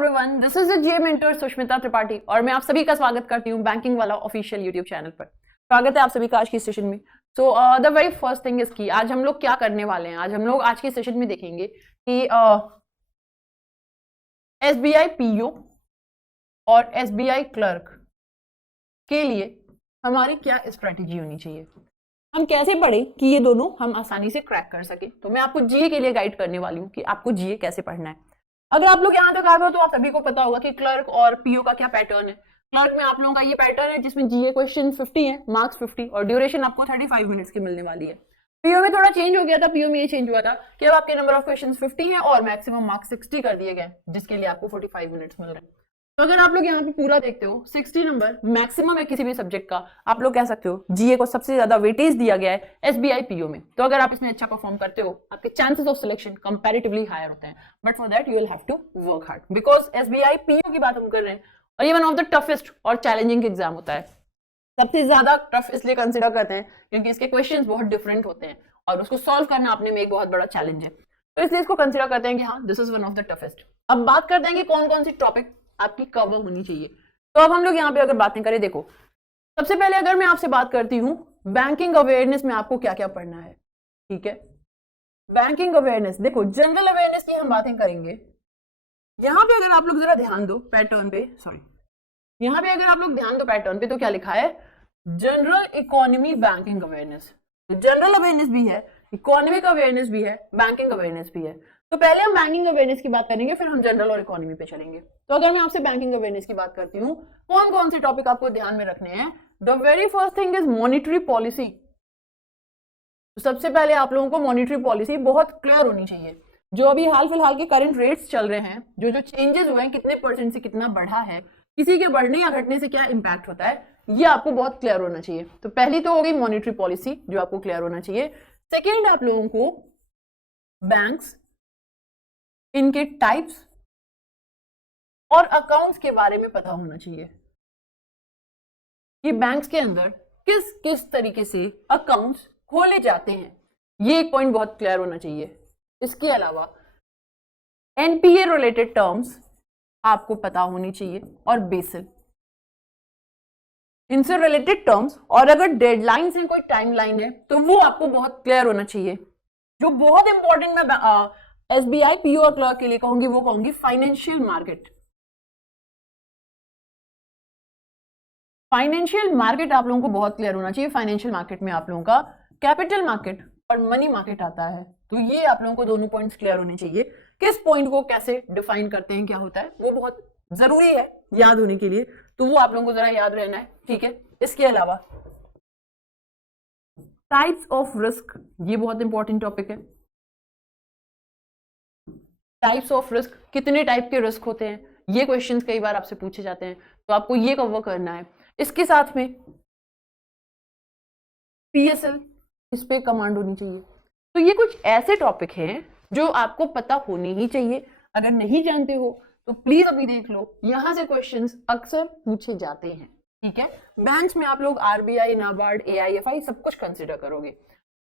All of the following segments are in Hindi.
Everyone, this is the GA mentor Sushmita Tripathi और मैं आप सभी का स्वागत करती हूँ बैंकिंग वाला ऑफिशियल यूट्यूब चैनल पर। स्वागत है आप सभी का आज की सेशन में। So the very first thing is कि आज हम लोग क्या करने वाले हैं। आज हम लोग आज के सेशन में देखेंगे कि एसबीआई पीओ और एसबीआई क्लर्क के लिए हमारी क्या स्ट्रेटेजी होनी चाहिए, हम कैसे पढ़े कि ये दोनों हम आसानी से क्रैक कर सके। तो मैं आपको जीए के लिए गाइड करने वाली हूँ कि आपको जीए कैसे पढ़ना है। अगर आप लोग यहाँ तक आ गए तो आप सभी को पता होगा कि क्लर्क और पीओ का क्या पैटर्न है। क्लर्क में आप लोगों का ये पैटर्न है जिसमें जीए क्वेश्चन 50 है, मार्क्स 50 और ड्यूरेशन आपको 35 मिनट्स की मिलने वाली है। पीओ में थोड़ा चेंज हो गया था। पीओ में ये चेंज हुआ था कि अब आपके नंबर ऑफ क्वेश्चंस 50 है और मैक्सिमम मार्क्स 60 कर दिए गए, जिसके लिए आपको 45 मिनट्स मिल रहे हैं। तो अगर आप लोग यहाँ पे पूरा देखते हो 60 नंबर मैक्सिमम है किसी भी सब्जेक्ट का, आप लोग कह सकते हो जीए को सबसे ज्यादा वेटेज दिया गया है एसबीआई पीओ में। तो अगर आप इसमें अच्छा परफॉर्म करते हो आपके chances of selection comparatively higher होते हैं, but for that you will have to work hard because SBI PO की बात हम कर रहे हैं और ये वन ऑफ द टफेस्ट और चैलेंजिंग एग्जाम होता है। सबसे ज्यादा टफ इसलिए कंसिडर करते हैं क्योंकि इसके क्वेश्चंस बहुत डिफरेंट होते हैं और उसको सॉल्व करना अपने में एक बहुत बड़ा चैलेंज है, तो इसलिए इसको कंसिडर करते हैं कि हाँ this is one of the toughest. अब बात करते हैं कि कौन कौन सी टॉपिक आपकी कवर होनी चाहिए। तो अब हम लोग यहाँ पे अगर बातें करें, देखो सबसे पहले अगर मैं आपसे बात करती हूँ बैंकिंग अवेयरनेस में आपको क्या क्या पढ़ना है। ठीक है, बैंकिंग अवेयरनेस, देखो जनरल अवेयरनेस की हम बातें करेंगे। यहाँ पे अगर आप लोग जरा ध्यान दो पैटर्न पे, सॉरी यहाँ पे अगर आप लोग ध्यान दो पैटर्न पे, तो क्या लिखा है general economy banking awareness. General awareness भी है, इकोनॉमिक अवेयरनेस भी है, बैंकिंग अवेयरनेस भी है। तो पहले हम बैंकिंग अवेयरनेस की बात करेंगे, फिर हम जनरल और इकोनॉमी पे चलेंगे। तो अगर मैं आपसे बैंकिंग अवेयरनेस की बात करती हूँ, कौन कौन से टॉपिक आपको ध्यान में रखने हैं। The very first thing is monetary policy. सबसे पहले आप लोगों को मॉनिटरी पॉलिसी बहुत क्लियर होनी चाहिए। जो अभी हाल फिलहाल के करंट रेट्स चल रहे हैं, जो जो चेंजेस हुए हैं, कितने परसेंट से कितना बढ़ा है, किसी के बढ़ने या घटने से क्या इंपैक्ट होता है, ये आपको बहुत क्लियर होना चाहिए। तो पहली तो हो गई मॉनिटरी पॉलिसी जो आपको क्लियर होना चाहिए। सेकेंड, आप लोगों को बैंक्स, इनके टाइप्स और अकाउंट्स के बारे में पता होना चाहिए कि बैंक्स के अंदर किस किस तरीके से अकाउंट्स खोले जाते हैं, ये एक पॉइंट बहुत क्लियर होना चाहिए। इसके अलावा एनपीए रिलेटेड टर्म्स आपको पता होनी चाहिए और बेसिल, इनसे रिलेटेड टर्म्स, और अगर डेडलाइंस हैं, कोई टाइमलाइन है, तो वो आपको बहुत क्लियर होना चाहिए। जो बहुत इंपॉर्टेंट मैं एसबीआई पीओ और क्लर्क के लिए कहूंगी, वो कहूंगी फाइनेंशियल मार्केट। फाइनेंशियल मार्केट आप लोगों को बहुत क्लियर होना चाहिए। फाइनेंशियल मार्केट में आप लोगों का कैपिटल मार्केट और मनी मार्केट आता है, तो ये आप लोगों को दोनों पॉइंट्स क्लियर होने चाहिए। किस पॉइंट को कैसे डिफाइन करते हैं, क्या होता है, वो बहुत जरूरी है याद होने के लिए, तो वो आप लोगों को जरा याद रहना है। ठीक है, इसके अलावा टाइप्स ऑफ रिस्क, ये बहुत इंपॉर्टेंट टॉपिक है। टाइप्स ऑफ रिस्क, कितने टाइप के रिस्क होते हैं, ये क्वेश्चंस कई बार आपसे पूछे जाते हैं, तो आपको ये कवर करना है। इसके साथ में पीएसएल, इस पे कमांड होनी चाहिए। तो ये कुछ ऐसे टॉपिक हैं जो आपको पता होने ही चाहिए। अगर नहीं जानते हो तो प्लीज अभी देख लो, यहां से क्वेश्चंस अक्सर पूछे जाते हैं। ठीक है, बैंक्स में आप लोग आरबीआई, नाबार्ड, एआईएफआई सब कुछ कंसिडर करोगे।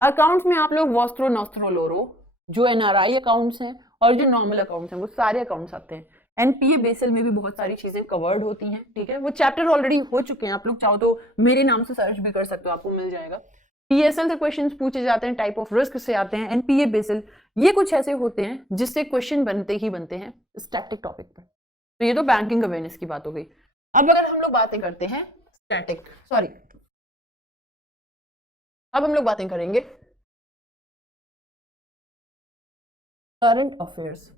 अकाउंट्स में आप लोग वॉस्त्रो, नॉस्त्रो, लोरो, जो एनआरआई अकाउंट्स हैं और जो नॉर्मल अकाउंट्स हैं, वो सारे अकाउंट्स आते हैं। एनपीए बेसिल में भी बहुत सारी चीजें कवर्ड होती हैं। ठीक है, वो चैप्टर ऑलरेडी हो चुके हैं, आप लोग चाहो तो मेरे नाम से सर्च भी कर सकते हो, आपको मिल जाएगा। पीएसएल से क्वेश्चंस पूछे जाते हैं, टाइप ऑफ रिस्क से आते हैं, एनपीए बेसिल, ये कुछ ऐसे होते हैं जिससे क्वेश्चन बनते ही बनते हैं स्टैटिक टॉपिक पर। तो ये तो बैंकिंग अवेयरनेस की बात हो गई। अब अगर हम लोग बातें करते हैं अब हम लोग बातें करेंगे करंट अफेयर्स।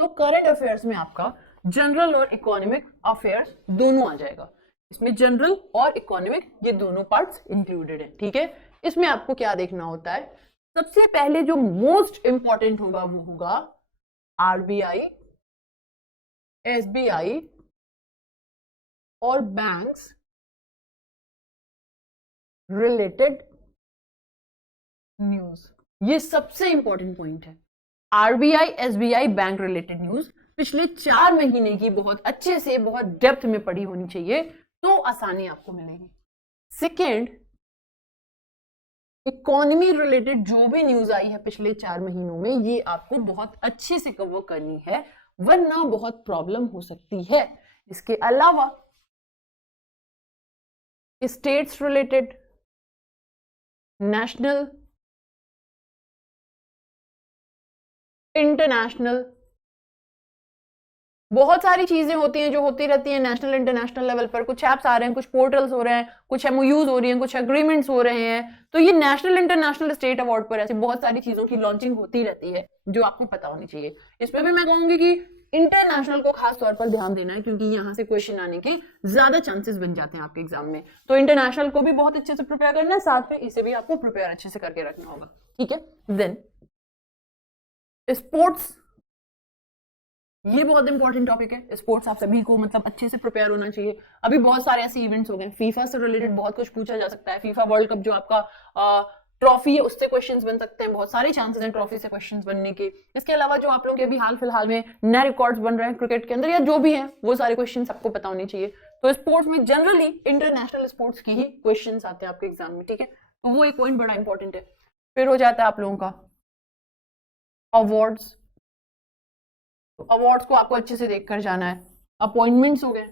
तो करंट अफेयर्स में आपका जनरल और इकोनॉमिक अफेयर्स दोनों आ जाएगा। इसमें जनरल और इकोनॉमिक ये दोनों पार्ट्स इंक्लूडेड है। ठीक है, इसमें आपको क्या देखना होता है, सबसे पहले जो मोस्ट इंपॉर्टेंट होगा वो होगा आरबीआई, एसबीआई और बैंक्स रिलेटेड न्यूज। ये सबसे इंपॉर्टेंट पॉइंट है। RBI, SBI, bank related news पिछले 4 महीने की बहुत अच्छे से, बहुत डेप्थ में पढ़ी होनी चाहिए, तो आसानी आपको मिलेगी। सेकेंड, इकोनॉमी रिलेटेड जो भी न्यूज आई है पिछले 4 महीनों में, ये आपको बहुत अच्छे से कवर करनी है, वरना बहुत प्रॉब्लम हो सकती है। इसके अलावा स्टेट्स रिलेटेड, नेशनल, इंटरनेशनल, बहुत सारी चीजें होती हैं जो होती रहती हैं नेशनल इंटरनेशनल लेवल पर। कुछ ऐप्स आ रहे हैं, कुछ पोर्टल्स हो रहे हैं, कुछ एमओयूज हो रही हैं, कुछ एग्रीमेंट्स हो रहे हैं। तो ये नेशनल इंटरनेशनल स्टेट अवार्ड पर ऐसी बहुत सारी चीजों की लॉन्चिंग होती रहती है जो आपको पता होनी चाहिए। इसमें भी मैं कहूंगी कि इंटरनेशनल को खास तौर पर ध्यान देना है, क्योंकि यहाँ से क्वेश्चन आने के ज्यादा चांसेस बन जाते हैं आपके एग्जाम में। तो इंटरनेशनल को भी बहुत अच्छे से प्रिपेयर करना है, साथ में इसे भी आपको प्रिपेयर अच्छे से करके रखना होगा, ठीक है। देन स्पोर्ट्स, ये बहुत इंपॉर्टेंट टॉपिक है। स्पोर्ट्स आप सभी को मतलब अच्छे से प्रिपेयर होना चाहिए। अभी बहुत सारे ऐसे इवेंट्स हो गए, फीफा से रिलेटेड बहुत कुछ पूछा जा सकता है। फीफा वर्ल्ड कप जो आपका ट्रॉफी है, उससे क्वेश्चंस बन सकते हैं, बहुत सारे चांसेस हैं ट्रॉफी से क्वेश्चंस बनने के। इसके अलावा जो आप लोगों के अभी हाल फिलहाल में नए रिकॉर्ड्स बन रहे हैं क्रिकेट के अंदर या जो भी हैं, वो सारे क्वेश्चंस आपको पता होने चाहिए। तो स्पोर्ट्स में जनरली इंटरनेशनल स्पोर्ट्स की ही क्वेश्चंस आते हैं आपके एग्जाम में, ठीक है। तो वो एक पॉइंट बड़ा इंपॉर्टेंट है। फिर हो जाता है आप लोगों का अवार्ड्स। अवार्ड्स को आपको अच्छे से देखकर जाना है। अपॉइंटमेंट्स हो गए,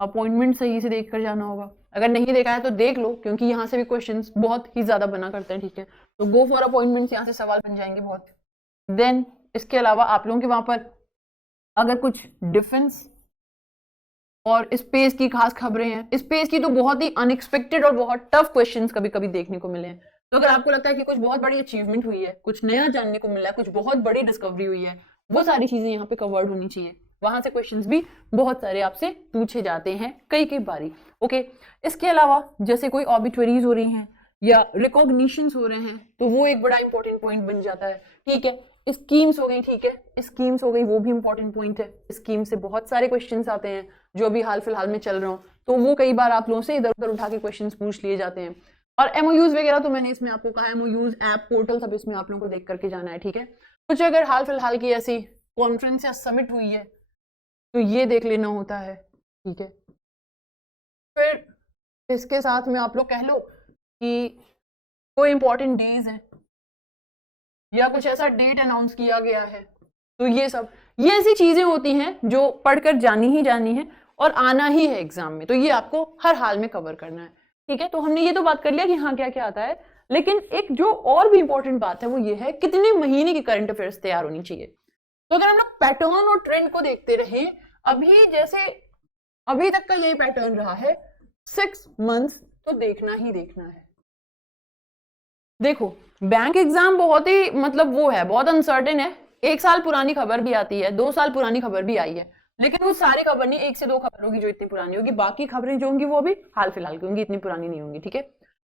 अपॉइंटमेंट सही से देखकर जाना होगा। अगर नहीं देखा है तो देख लो, क्योंकि यहाँ से भी क्वेश्चंस बहुत ही ज्यादा बना करते हैं, ठीक है। तो गो फॉर अपॉइंटमेंट्स, यहाँ से सवाल बन जाएंगे बहुत। देन इसके अलावा आप लोगों के वहां पर अगर कुछ डिफेंस और स्पेस की खास खबरें हैं, स्पेस की तो बहुत ही अनएक्सपेक्टेड और बहुत टफ क्वेश्चंस कभी कभी देखने को मिले हैं। तो अगर आपको लगता है कि कुछ बहुत बड़ी अचीवमेंट हुई है, कुछ नया जानने को मिला है, कुछ बहुत बड़ी डिस्कवरी हुई है, वो सारी चीजें यहाँ पे कवर्ड होनी चाहिए। वहां से क्वेश्चंस भी बहुत सारे आपसे पूछे जाते हैं कई बारी, ओके। इसके अलावा जैसे कोई ऑबिटुअरीज हो रही हैं या रिकॉग्निशंस हो रहे हैं, तो वो एक बड़ा इंपॉर्टेंट पॉइंट बन जाता है, ठीक है। स्कीम्स हो गई, ठीक है, स्कीम्स हो गई, वो भी इंपॉर्टेंट पॉइंट है। स्कीम से बहुत सारे क्वेश्चंस आते हैं जो अभी हाल फिलहाल में चल रहे हो, तो वो कई बार आप लोगों से इधर उधर उठा के क्वेश्चंस पूछ लिए जाते हैं। और एमओयूज वगैरह तो मैंने इसमें आपको कहा, एमओयूज ऐप पोर्टल सब इसमें आप लोगों को देख करके जाना है, ठीक है। कुछ अगर हाल फिलहाल की ऐसी कॉन्फ्रेंस या समिट हुई है तो ये देख लेना होता है, ठीक है। फिर इसके साथ में आप लोग कह लो कि कोई इंपॉर्टेंट डेज है या कुछ ऐसा डेट अनाउंस किया गया है, तो ये सब ये ऐसी चीजें होती हैं जो पढ़कर जानी ही जानी है और आना ही है एग्जाम में। तो ये आपको हर हाल में कवर करना है, ठीक है। तो हमने ये तो बात कर लिया कि हाँ क्या क्या आता है, लेकिन एक जो और भी इंपॉर्टेंट बात है वो ये है कितने महीने की करंट अफेयर्स तैयार होनी चाहिए। तो अगर हम लोग पैटर्न और ट्रेंड को देखते रहे, अभी जैसे अभी तक का यही पैटर्न रहा है, 6 मंथ्स तो देखना ही देखना है। देखो बैंक एग्जाम बहुत ही मतलब वो है, बहुत अनसर्टेन है। 1 साल पुरानी खबर भी आती है, 2 साल पुरानी खबर भी आई है, लेकिन वो सारी खबर नहीं, 1 से 2 खबर होगी जो इतनी पुरानी होगी, बाकी खबरें जो होंगी वो भी हाल फिलहाल की होंगी, इतनी पुरानी नहीं होंगी, ठीक है।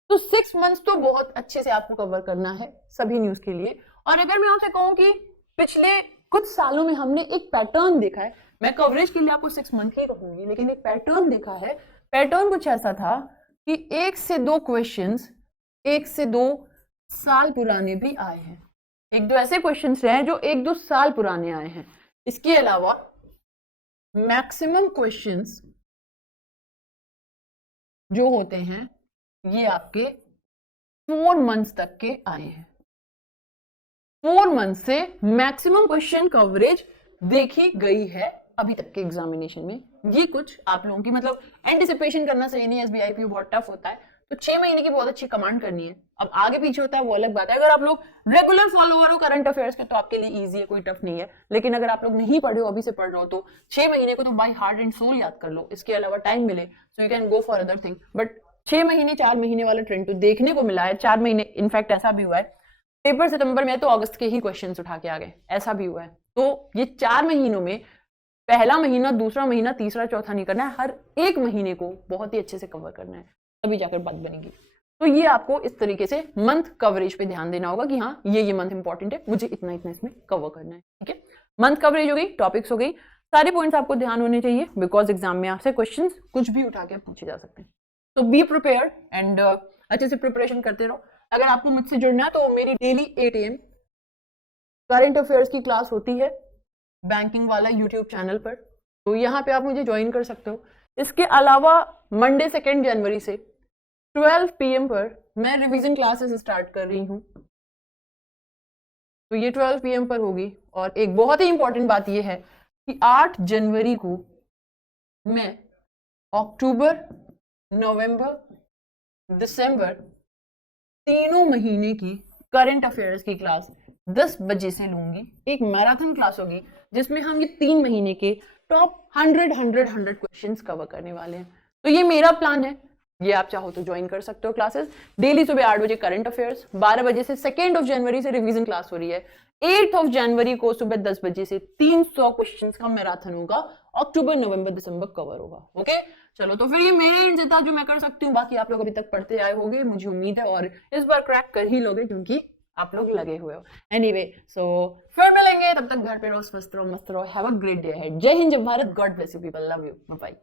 तो 6 मंथ्स तो बहुत अच्छे से आपको कवर करना है सभी न्यूज के लिए। और अगर मैं आपसे कहूँ कि पिछले कुछ सालों में हमने एक पैटर्न देखा है, मैं कवरेज के लिए आपको 6 मंथ ही कहूंगी, लेकिन एक पैटर्न देखा है। पैटर्न कुछ ऐसा था कि 1 से 2 क्वेश्चंस 1 से 2 साल पुराने भी आए हैं, 1-2 ऐसे क्वेश्चंस रहे हैं जो 1-2 साल पुराने आए हैं। इसके अलावा मैक्सिमम क्वेश्चंस जो होते हैं ये आपके 4 मंथ्स तक के आए हैं। 4 मंथ से मैक्सिमम क्वेश्चन कवरेज देखी गई है अभी तक के एग्जामिनेशन में। ये कुछ आप लोगों की मतलब एंटिसिपेशन करना सही नहीं है, एसबीआई पीयू बहुत टफ होता है, तो 6 महीने की बहुत अच्छी कमांड करनी है। अब आगे पीछे होता है वो अलग बात है। अगर आप लोग रेगुलर फॉलोअर हो करंट अफेयर्स के तो आपके लिए इजी है, कोई टफ नहीं है। लेकिन अगर आप लोग नहीं पढ़े हो, अभी से पढ़ रहे हो, तो 6 महीने को तो बाय हार्ट एंड सोल याद कर लो। इसके अलावा टाइम मिले so you can go for other thing, but 6 महीने 4 महीने वाला ट्रेंड तो देखने को मिला है। 4 महीने इनफैक्ट ऐसा भी हुआ है पेपर सितंबर में तो अगस्त के ही क्वेश्चंस उठा के आ गए, ऐसा भी हुआ है। तो ये 4 महीनों में पहला महीना, दूसरा महीना, तीसरा, चौथा नहीं करना है, हर एक महीने को बहुत ही अच्छे से कवर करना है, तभी जाकर बात बनेगी। तो ये आपको इस तरीके से मंथ कवरेज पे ध्यान देना होगा कि हाँ ये मंथ इंपॉर्टेंट है, मुझे इतना इतना इसमें कवर करना है, ठीक है। मंथ कवरेज हो गई, टॉपिक्स हो गई, सारे पॉइंट्स आपको ध्यान होने चाहिए, बिकॉज एग्जाम में आपसे क्वेश्चन कुछ भी उठा के पूछे जा सकते हैं। तो बी प्रिपेयर्ड एंड अच्छे से प्रिपरेशन करते रहो। अगर आपको मुझसे जुड़ना है तो मेरी डेली 8 AM करंट अफेयर्स की क्लास होती है बैंकिंग वाला यूट्यूब चैनल पर, तो यहाँ पे आप मुझे ज्वाइन कर सकते हो। इसके अलावा मंडे 2 जनवरी से 12 PM पर मैं रिवीजन क्लासेस स्टार्ट कर रही हूँ, तो ये 12 PM पर होगी। और एक बहुत ही इंपॉर्टेंट बात ये है कि 8 जनवरी को मैं अक्टूबर, नवंबर, दिसंबर तीनों महीने की करंट अफेयर्स की क्लास 10 बजे से लूंगी। एक मैराथन क्लास होगी जिसमें हम ये 3 महीने के टॉप 100 क्वेश्चंस कवर करने वाले हैं। तो ये मेरा प्लान है, ये आप चाहो तो ज्वाइन कर सकते हो क्लासेस। डेली सुबह 8 बजे करंट अफेयर्स, 12 बजे से 2 जनवरी से रिवीजन क्लास हो रही है, 8 जनवरी को सुबह 10 बजे से 300 क्वेश्चंस का मैराथन होगा, अक्टूबर, नवंबर, दिसंबर कवर होगा। ओके, चलो तो फिर ये मेरे एंड से था जो मैं कर सकती हूँ। बाकी आप लोग अभी तक पढ़ते आए होंगे, मुझे उम्मीद है, और इस बार क्रैक कर ही लोगे क्योंकि आप लोग लगे हुए हो। एनीवे, सो फिर मिलेंगे, तब तक घर पे रहो, स्वस्थ रहो, मस्त रहो। Have a great day ahead. जय हिंद, जय Bharat, God bless you people, love you, bye.